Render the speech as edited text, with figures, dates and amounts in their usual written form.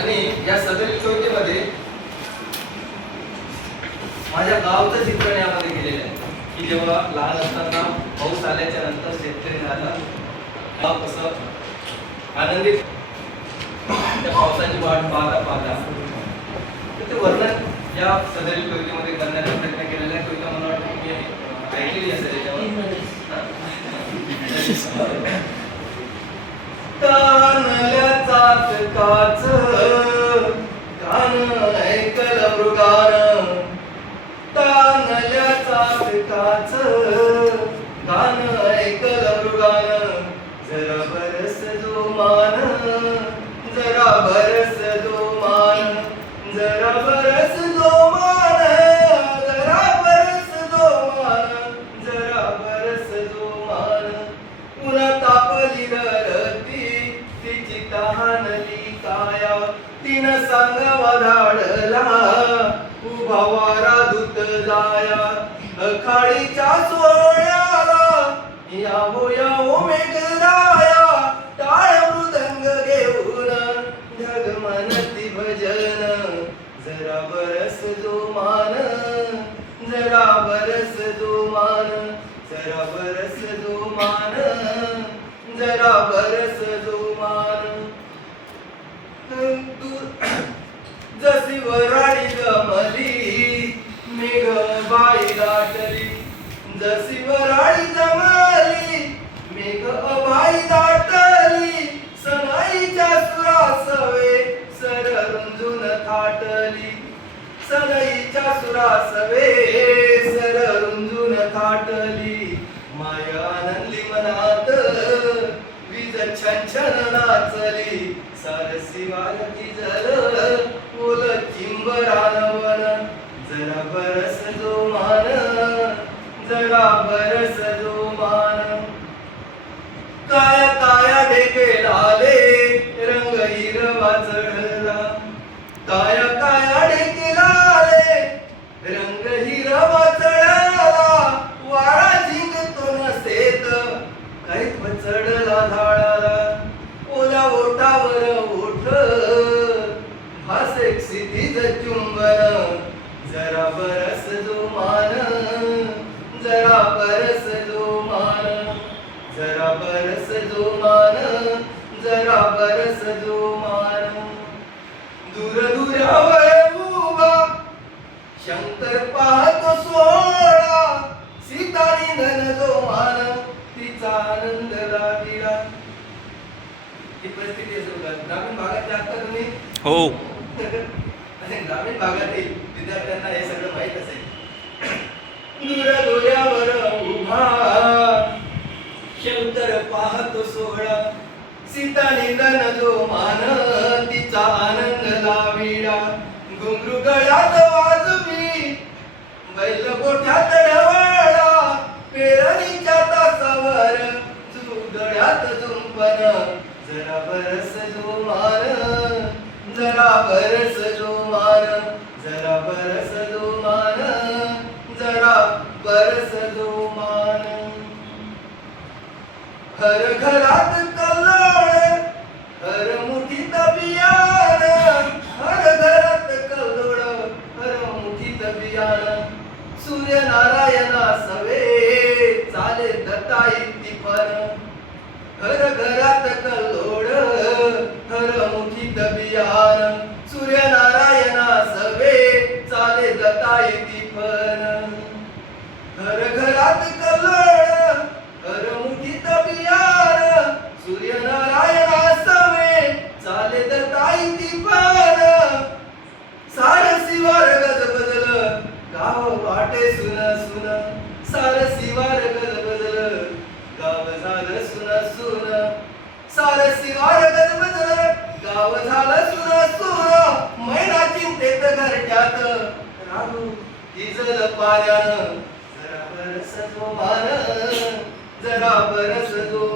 आणि या सदरील कवितेमध्ये माझ्या गावचं चित्रण यामध्ये केलेलं आहे की जेव्हा लहान असताना पाऊस आल्याच्या नंतर शेतकरी झाला गाव कसं आनंदित त्या पावसाची वाट पाहता पाहता तर ते वर्णन या सदरील कवितेमध्ये करण्याचा प्रयत्न केलेला आहे. कविता मला वाटतं की मी ऐकलेली असेल याच्यावर. कानल्याचा काच कान ऐकल मृगान कानल्याचा काच कान ऐकल मृगान जरा बरस जो मान जरा बरस जो मान जरा बरस जो मान जरा बरस जो मान जरा बरस जो मान पुन्हा तापली रती तिची तहानली काया तिन सांगावा धाडला उभा वारा दूत जाया अखाडीच्या सोहळ्याला यावो मेघराया टाळ मृदंग घेऊन ढग म्हणती भजन जरा बरस जो मान जरा बरस जो मान जरा बरस जो मान जरा बरस जो मान जशी वराडी जमली मेघ बाई दाटली जशी वराडी जमली मेघ बाई दाटली सनाईच्या सुरासवे सर रुंजून थाटली सनईच्या सुरासवे सर रुंजून थाटली माय आनंदली मनात वीज छन नाचली सारसी वारती जल ओल चिंबरानवन जरा बरस जो मान जरा बरस जो मान काया काया ढेके लाले रंग हिरवा चढला काया काया ढेके लाले रंग हिरवा चढला वारा झिंगतो नसेत काहीत चढला झाडाला ओल्या ओठावर ओठ भासे क्षितिज चुंबन जरा बरस जो मान जरा बरस जो मान जरा बरस जो मान जरा बरस जो मान दूर दुरावर उभा शंकर पाहतो सोहळा सीतारी नन जो मान तिचा आनंद लागिला. ही परिस्थिती आहे ग्रामीण भागात जास्त तुम्ही हो आणि ग्रामीण भागातील विद्यार्थ्यांना हे सगळं माहीत असेल. दूर डोळ्यावर उभा शंकर पाहतो सोहळा सीता निंदन जो मान तिचा आनंद लाविला घुंगरू गळ्यात वाजवी बैल गोठ्यात ढवळा पेरणीच्या तासावर गळ्यात झुंपण जरा बरस जो मान जरा बरस जो मान जरा बरस जो मान जरा बरस जो मान हर घरात कल्लोळ हर मुठीत बियाण हर घरात कल्लोळ हर मुठीत बियाण सूर्यनारायणा सवे चाले दत्ताई तिफन हर घरात कल्लोळ हर मुठीत बियाण सूर्यनारायणा सवे चाले दत्ताई तिफन हर घरात कल्लोळ हर मुठीत बियाण सूर्यनारायणा सवे चाले दत्ताई तिफन सारसी वार गजबजल गाव वाटे सुन सुन सारसी वार गजबजल गाव झालं सुन सुन सारसी वार गजबजल गाव झालं सुन सुन मैना चिंतेत घरट्यात राहू इजल पाण्यानं जरा बरस जो मान जरा बरस जो